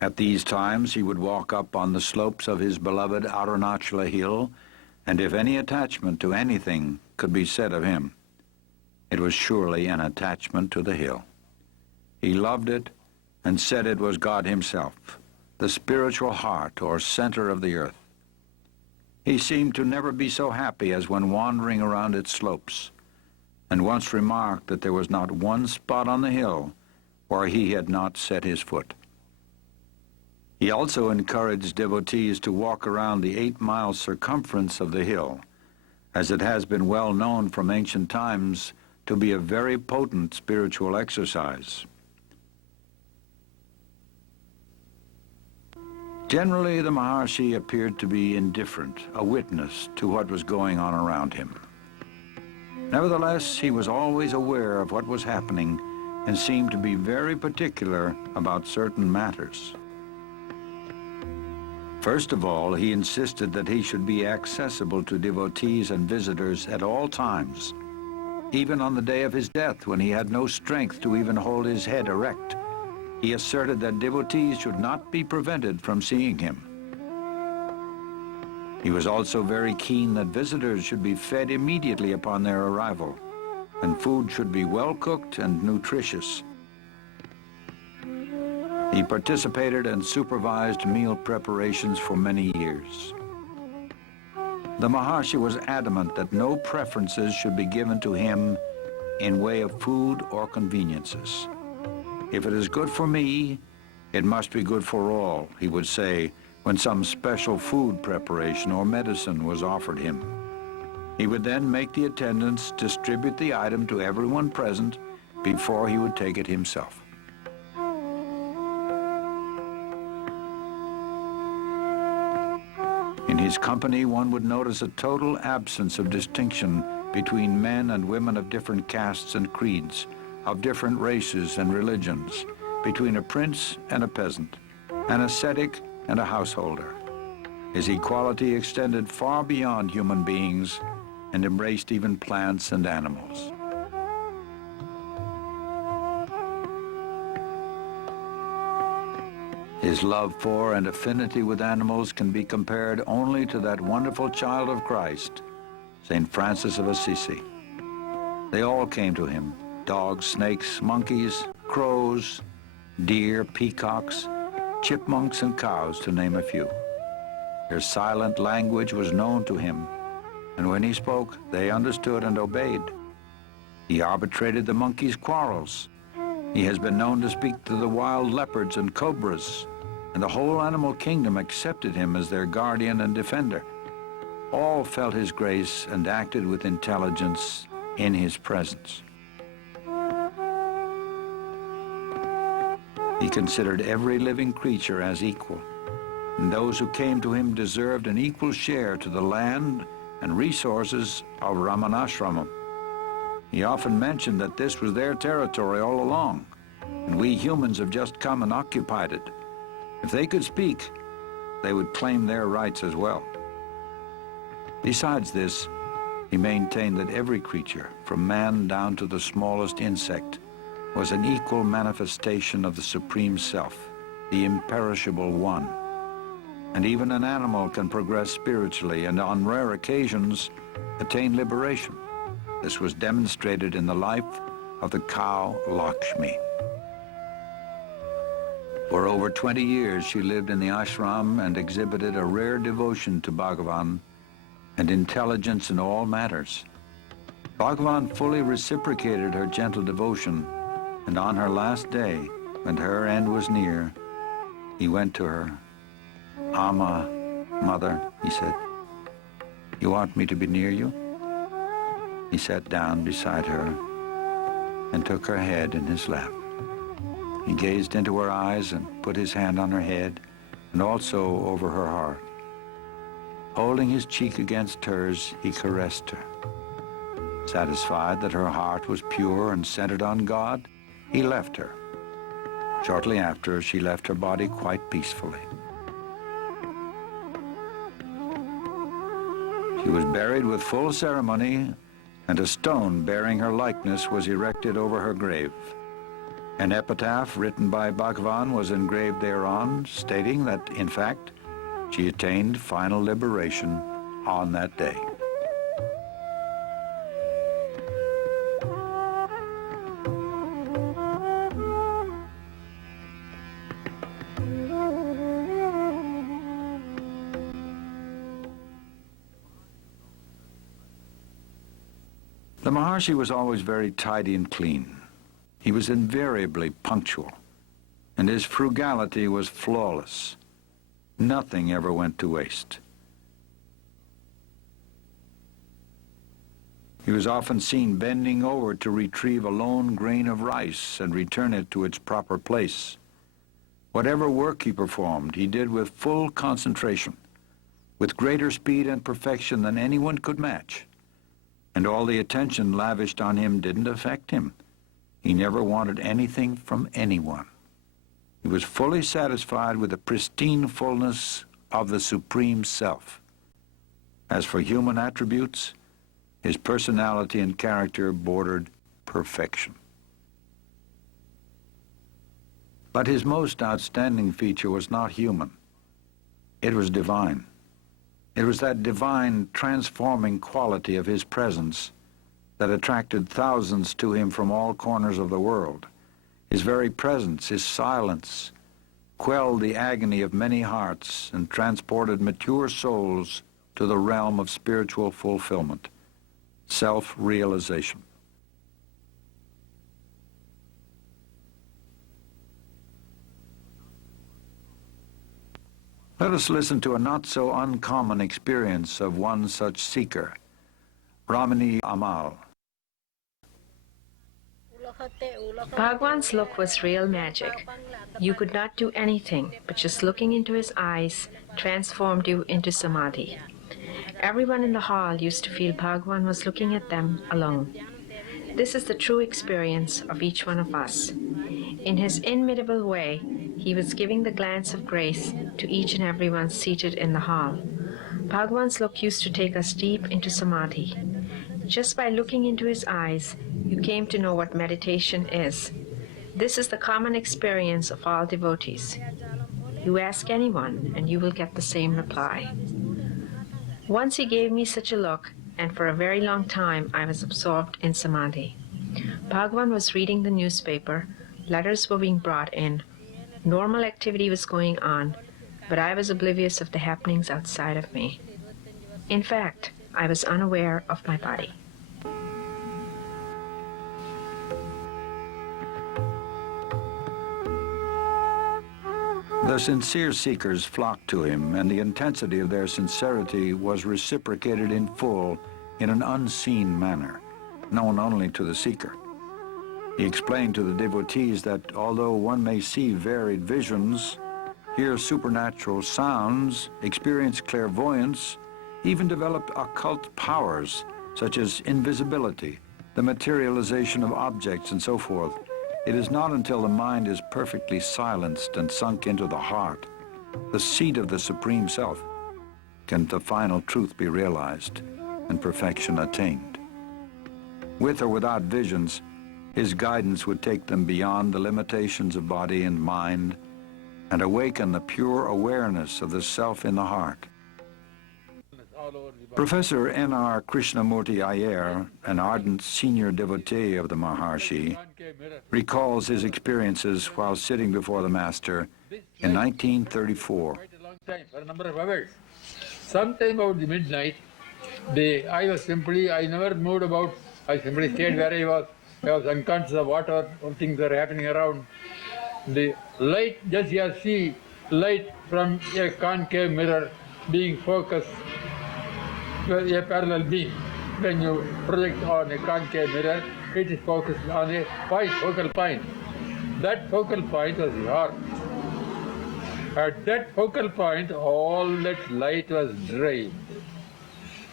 At these times, he would walk up on the slopes of his beloved Arunácsala hill, and if any attachment to anything could be said of him, it was surely an attachment to the hill. He loved it and said it was God himself, the spiritual heart or center of the earth. He seemed to never be so happy as when wandering around its slopes, and once remarked that there was not one spot on the hill where he had not set his foot. He also encouraged devotees to walk around the 8-mile circumference of the hill, as it has been well known from ancient times to be a very potent spiritual exercise. Generally, the Maharshi appeared to be indifferent, a witness to what was going on around him. Nevertheless, he was always aware of what was happening and seemed to be very particular about certain matters. First of all, he insisted that he should be accessible to devotees and visitors at all times, even on the day of his death when he had no strength to even hold his head erect. He asserted that devotees should not be prevented from seeing him. He was also very keen that visitors should be fed immediately upon their arrival, and food should be well cooked and nutritious. He participated and supervised meal preparations for many years. The Maharshi was adamant that no preferences should be given to him in way of food or conveniences. If it is good for me, it must be good for all, he would say when some special food preparation or medicine was offered him. He would then make the attendants distribute the item to everyone present before he would take it himself. In his company, one would notice a total absence of distinction between men and women of different castes and creeds, of different races and religions, between a prince and a peasant, an ascetic and a householder. His equality extended far beyond human beings and embraced even plants and animals. His love for and affinity with animals can be compared only to that wonderful child of Christ, St. Francis of Assisi. They all came to him, dogs, snakes, monkeys, crows, deer, peacocks, chipmunks, and cows, to name a few. Their silent language was known to him, and when he spoke, they understood and obeyed. He arbitrated the monkeys' quarrels. He has been known to speak to the wild leopards and cobras, and the whole animal kingdom accepted him as their guardian and defender. All felt his grace and acted with intelligence in his presence. He considered every living creature as equal, and those who came to him deserved an equal share to the land and resources of Ramanashramam. He often mentioned that this was their territory all along, and we humans have just come and occupied it. If they could speak, they would claim their rights as well. Besides this, he maintained that every creature, from man down to the smallest insect, was an equal manifestation of the Supreme Self, the imperishable One. And even an animal can progress spiritually and on rare occasions attain liberation. This was demonstrated in the life of the cow Lakshmi. For over 20 years she lived in the ashram and exhibited a rare devotion to Bhagavan and intelligence in all matters. Bhagavan fully reciprocated her gentle devotion, and on her last day, when her end was near, he went to her. "Amma, Mother," he said, "you want me to be near you?" He sat down beside her and took her head in his lap. He gazed into her eyes and put his hand on her head and also over her heart. Holding his cheek against hers, he caressed her. Satisfied that her heart was pure and centered on God, he left her. Shortly after, she left her body quite peacefully. She was buried with full ceremony, and a stone bearing her likeness was erected over her grave. An epitaph written by Bhagavan was engraved thereon, stating that, in fact, she attained final liberation on that day. The Maharshi was always very tidy and clean. He was invariably punctual, and his frugality was flawless. Nothing ever went to waste. He was often seen bending over to retrieve a lone grain of rice and return it to its proper place. Whatever work he performed, he did with full concentration, with greater speed and perfection than anyone could match. And all the attention lavished on him didn't affect him. He never wanted anything from anyone. He was fully satisfied with the pristine fullness of the Supreme Self. As for human attributes, his personality and character bordered perfection. But his most outstanding feature was not human. It was divine. It was that divine, transforming quality of his presence that attracted thousands to him from all corners of the world. His very presence, his silence, quelled the agony of many hearts and transported mature souls to the realm of spiritual fulfillment, self-realization. Let us listen to a not-so-uncommon experience of one such seeker, Ramani Amal. Bhagwan's look was real magic. You could not do anything, but just looking into his eyes transformed you into samadhi. Everyone in the hall used to feel Bhagwan was looking at them alone. This is the true experience of each one of us. In his inimitable way, he was giving the glance of grace to each and everyone seated in the hall. Bhagwan's look used to take us deep into samadhi. Just by looking into his eyes, you came to know what meditation is. This is the common experience of all devotees. You ask anyone, and you will get the same reply. Once he gave me such a look, and for a very long time I was absorbed in samadhi. Bhagwan was reading the newspaper, letters were being brought in, normal activity was going on, but I was oblivious of the happenings outside of me. In fact, I was unaware of my body. The sincere seekers flocked to him, and the intensity of their sincerity was reciprocated in full in an unseen manner, known only to the seeker. He explained to the devotees that although one may see varied visions, hear supernatural sounds, experience clairvoyance, even develop occult powers such as invisibility, the materialization of objects, and so forth, it is not until the mind is perfectly silenced and sunk into the heart, the seat of the Supreme Self, can the final truth be realized and perfection attained. With or without visions, his guidance would take them beyond the limitations of body and mind and awaken the pure awareness of the self in the heart. Professor N.R. Krishnamurti Iyer, an ardent senior devotee of the Maharshi, recalls his experiences while sitting before the Master in 1934. For a number of hours. Sometime about the midnight, I never moved about. I simply stayed where I was. I was unconscious of what things are happening around. The light, just you see light from a concave mirror being focused, a parallel beam. When you project on a concave mirror, it is focused on a point, focal point. That focal point was the heart. At that focal point, all that light was drained.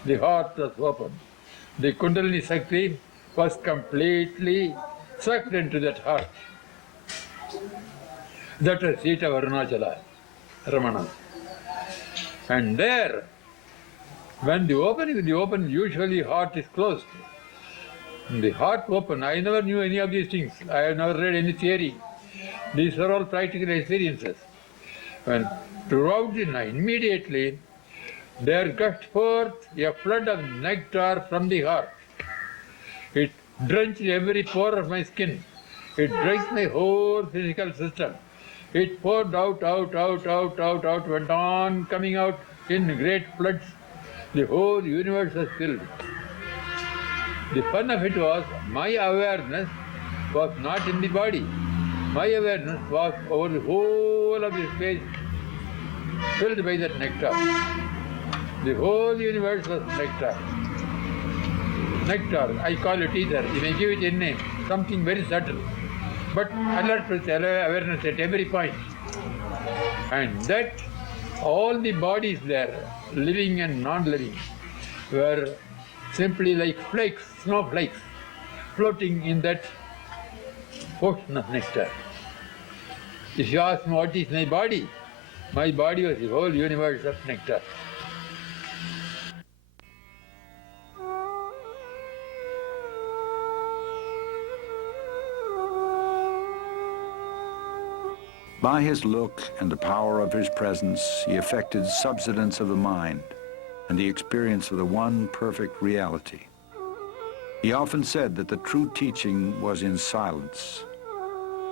The heart was open. The Kundalini Shakti was completely sucked into that heart. That was seat of Arunácsala, Ramana. And there, when the open, usually heart is closed. The heart open, I never knew any of these things. I have never read any theory. These are all practical experiences. When throughout the night, immediately, there gushed forth a flood of nectar from the heart. It drenched every pore of my skin. It drenched my whole physical system. It poured out, went on coming out in great floods. The whole universe was filled. The fun of it was, my awareness was not in the body. My awareness was over the whole of the space, filled by that nectar. The whole universe was nectar. Nectar, I call it ether. You may give it a name, something very subtle, but alert with awareness at every point. And that all the bodies there, living and non-living, were simply like flakes, snowflakes, floating in that ocean of nectar. If you ask me what is my body was the whole universe of nectar. By his look and the power of his presence, he effected subsidence of the mind and the experience of the one perfect reality. He often said that the true teaching was in silence,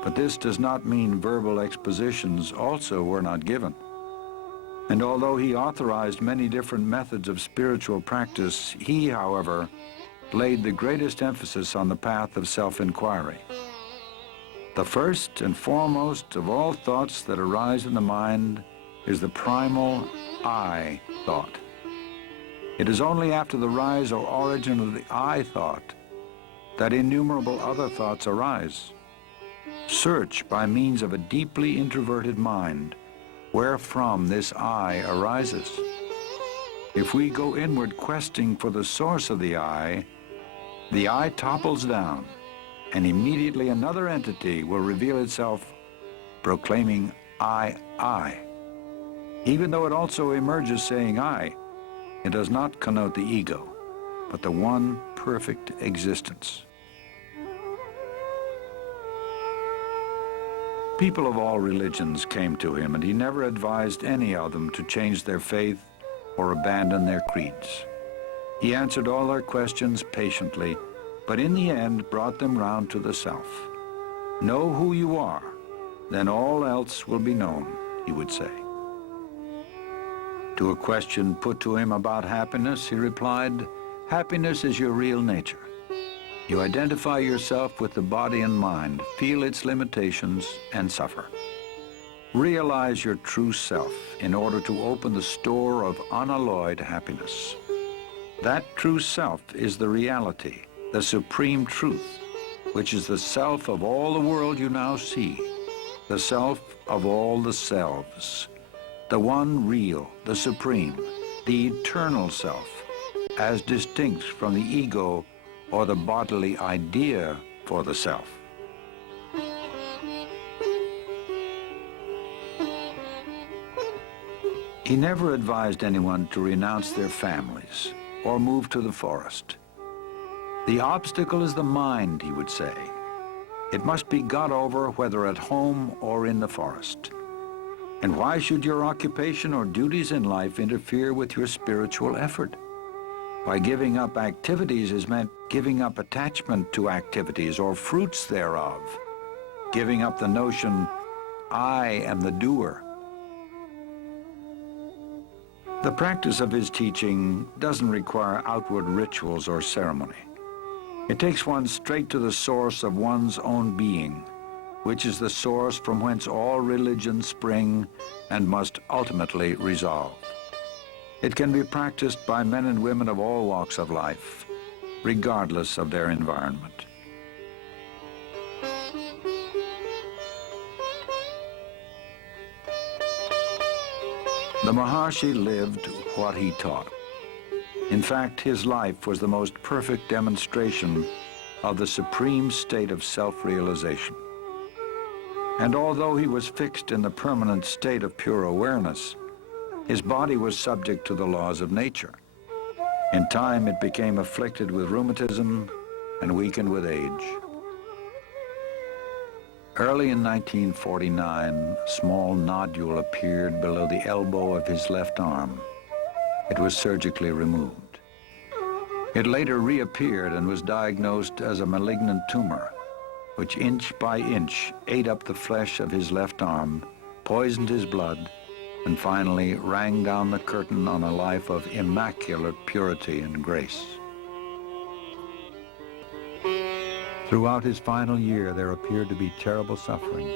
but this does not mean verbal expositions also were not given. And although he authorized many different methods of spiritual practice, he, however, laid the greatest emphasis on the path of self-inquiry. The first and foremost of all thoughts that arise in the mind is the primal I thought. It is only after the rise or origin of the I thought that innumerable other thoughts arise. Search by means of a deeply introverted mind wherefrom this I arises. If we go inward questing for the source of the I topples down, and immediately another entity will reveal itself proclaiming I. Even though it also emerges saying I, it does not connote the ego, but the one perfect existence. People of all religions came to him, and he never advised any of them to change their faith or abandon their creeds. He answered all their questions patiently, but in the end brought them round to the self. Know who you are, then all else will be known, he would say. To a question put to him about happiness, he replied, happiness is your real nature. You identify yourself with the body and mind, feel its limitations, and suffer. Realize your true self in order to open the store of unalloyed happiness. That true self is the reality, the supreme truth, which is the self of all the world you now see, the self of all the selves, the one real, the supreme, the eternal self, as distinct from the ego or the bodily idea for the self. He never advised anyone to renounce their families or move to the forest. The obstacle is the mind, he would say. It must be got over whether at home or in the forest. And why should your occupation or duties in life interfere with your spiritual effort? By giving up activities is meant giving up attachment to activities or fruits thereof, giving up the notion, I am the doer. The practice of his teaching doesn't require outward rituals or ceremony. It takes one straight to the source of one's own being, which is the source from whence all religions spring and must ultimately resolve. It can be practiced by men and women of all walks of life, regardless of their environment. The Maharshi lived what he taught. In fact, his life was the most perfect demonstration of the supreme state of self-realization. And although he was fixed in the permanent state of pure awareness, his body was subject to the laws of nature. In time, it became afflicted with rheumatism and weakened with age. Early in 1949, a small nodule appeared below the elbow of his left arm. It was surgically removed. It later reappeared and was diagnosed as a malignant tumor, which inch by inch ate up the flesh of his left arm, poisoned his blood, and finally rang down the curtain on a life of immaculate purity and grace. Throughout his final year, there appeared to be terrible suffering,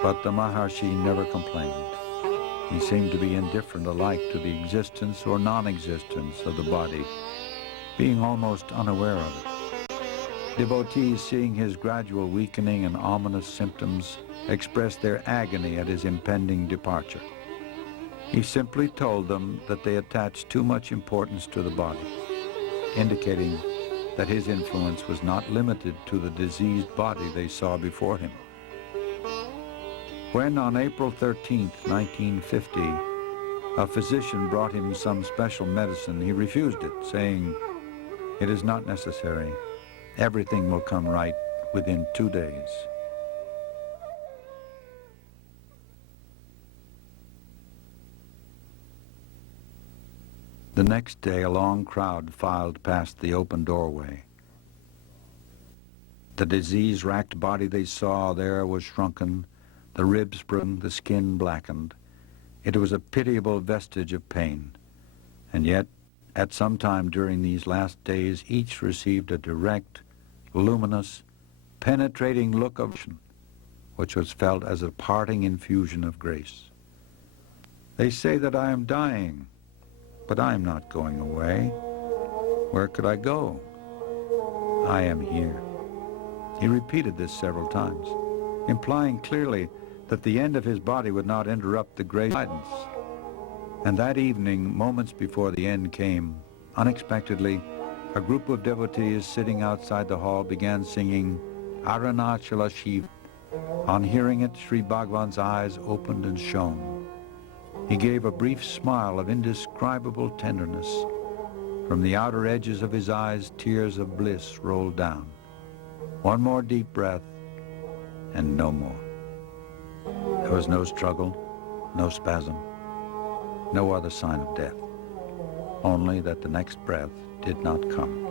but the Maharshi never complained. He seemed to be indifferent alike to the existence or non-existence of the body, being almost unaware of it. Devotees, seeing his gradual weakening and ominous symptoms, expressed their agony at his impending departure. He simply told them that they attached too much importance to the body, indicating that his influence was not limited to the diseased body they saw before him. When on April 13, 1950, a physician brought him some special medicine, he refused it, saying, "It is not necessary. Everything will come right within 2 days." The next day, a long crowd filed past the open doorway. The disease-racked body they saw there was shrunken, the ribs broken, the skin blackened. It was a pitiable vestige of pain. And yet, at some time during these last days, each received a direct, luminous, penetrating look of vision, which was felt as a parting infusion of grace. They say that I am dying, but I am not going away. Where could I go? I am here. He repeated this several times, implying clearly that the end of his body would not interrupt the great guidance. And that evening, moments before the end came, unexpectedly, a group of devotees sitting outside the hall began singing Arunácsala Shiva. On hearing it, Sri Bhagavan's eyes opened and shone. He gave a brief smile of indescribable tenderness. From the outer edges of his eyes, tears of bliss rolled down. One more deep breath, and no more. There was no struggle, no spasm, no other sign of death, only that the next breath did not come.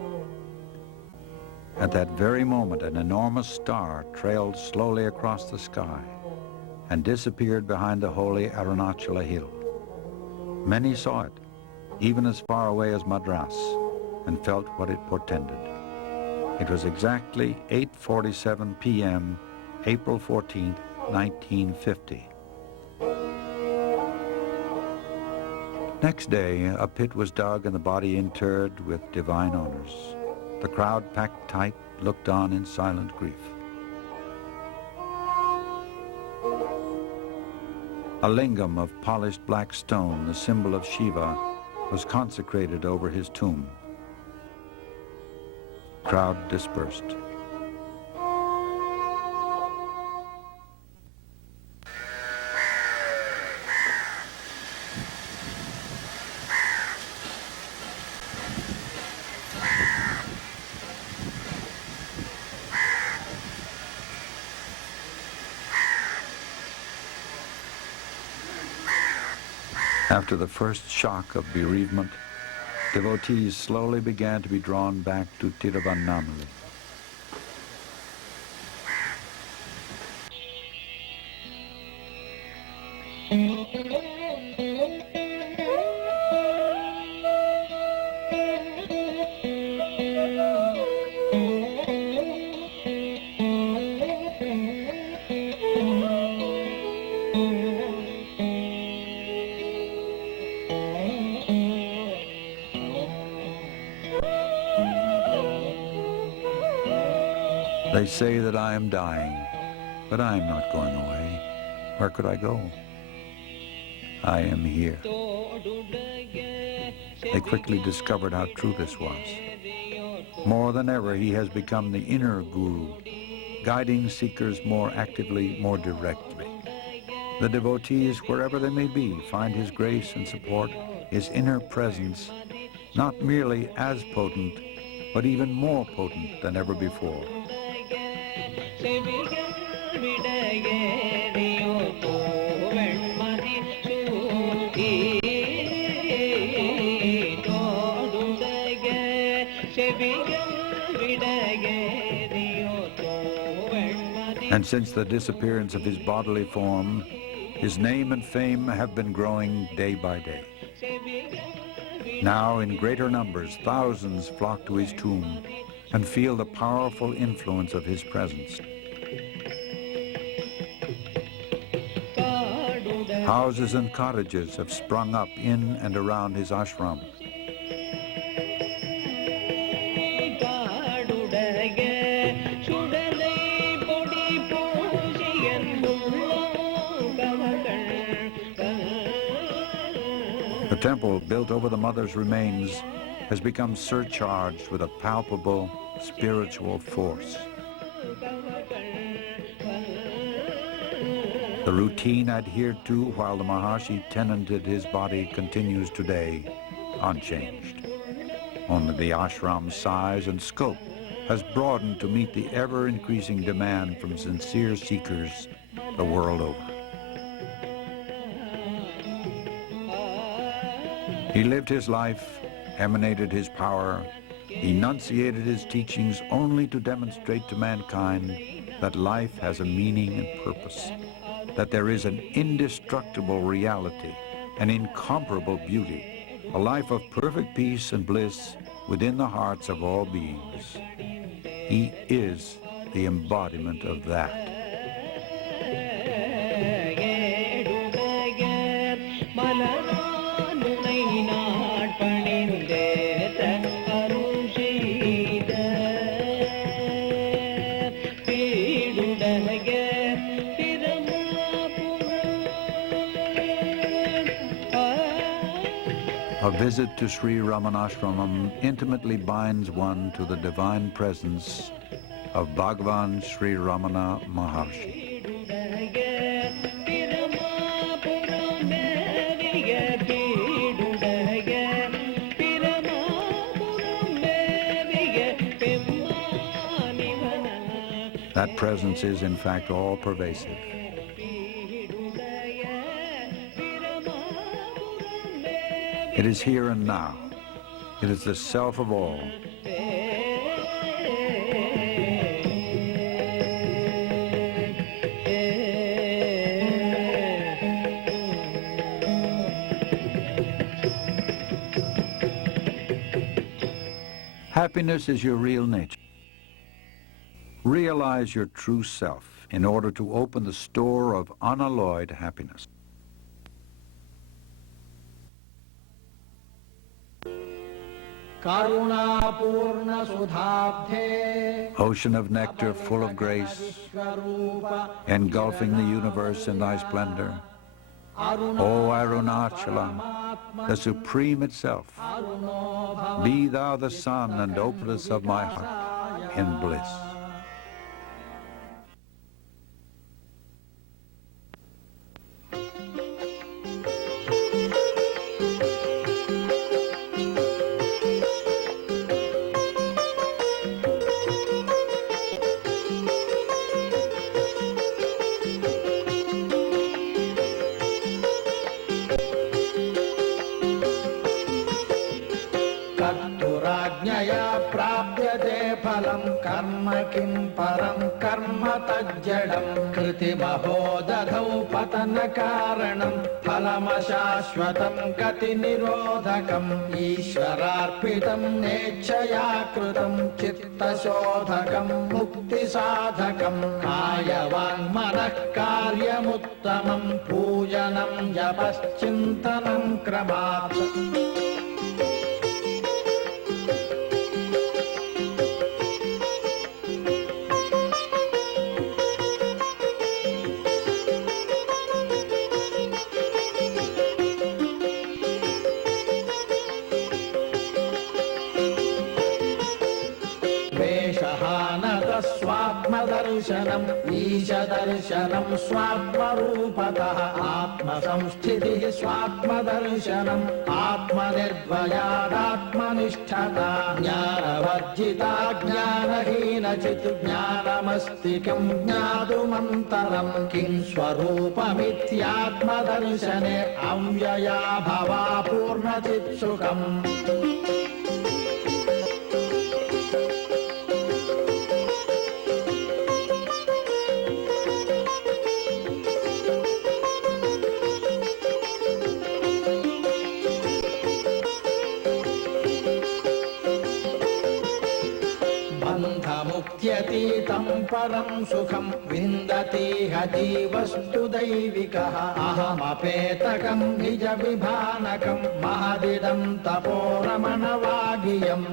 At that very moment, an enormous star trailed slowly across the sky and disappeared behind the holy Arunácsala hill. Many saw it, even as far away as Madras, and felt what it portended. It was exactly 8:47 p.m., April 14, 1950, Next day, a pit was dug and the body interred with divine honors. The crowd, packed tight, looked on in silent grief. A lingam of polished black stone, the symbol of Shiva, was consecrated over his tomb. Crowd dispersed. After the first shock of bereavement, devotees slowly began to be drawn back to Tiruvannamalai. They say that I am dying, but I am not going away. Where could I go? I am here. They quickly discovered how true this was. More than ever, he has become the inner guru, guiding seekers more actively, more directly. The devotees, wherever they may be, find his grace and support, his inner presence, not merely as potent, but even more potent than ever before. And since the disappearance of his bodily form, his name and fame have been growing day by day. Now, in greater numbers, thousands flock to his tomb and feel the powerful influence of his presence. Houses and cottages have sprung up in and around his ashram. The temple built over the mother's remains has become surcharged with a palpable spiritual force. The routine adhered to while the Maharshi tenanted his body continues today, unchanged. Only the ashram's size and scope has broadened to meet the ever-increasing demand from sincere seekers the world over. He lived his life, emanated his power, enunciated his teachings only to demonstrate to mankind that life has a meaning and purpose, that there is an indestructible reality, an incomparable beauty, a life of perfect peace and bliss within the hearts of all beings. He is the embodiment of that. A visit to Srí Ramana intimately binds one to the divine presence of Bhagavan Srí Ramana Maharsi. That presence is, in fact, all-pervasive. It is here and now. It is the self of all. Happiness is your real nature. Realize your true self in order to open the store of unalloyed happiness. Ocean of nectar full of grace, engulfing the universe in thy splendor. O Arunácsala, the supreme itself, be thou the sun and openness of my heart in bliss. कृतिमहोदधौ पतनकारणं फलमशाश्वतं गतिनिरोधकम् ईश्वरार्पितं नेच्छया कृतं चित्तशोधकं मुक्तिसाधकं कायवाङ्मनः कार्यमुत्तमं पूजनं जपश्चिन्तनं क्रमात् स्वात्मदर्शनम् ईशदर्शनं स्वात्मरूपतः आत्मसंस्थितिः स्वात्मदर्शनम् आत्मनिर्भयादात्मनिष्ठता ज्ञानवर्जिता ज्ञानहीनचित् ज्ञानमस्ति किं ज्ञातुमन्तरं किं स्वरूपमित्यात्मदर्शने अव्यया भवा पूर्णचित्सुखम् बन्धमुक्त्यतीतं परं सुखं विन्दतीह जीवस्तु दैविकः अहमपेतकं निजविभानकं महदिदं तपोरमणवागियम्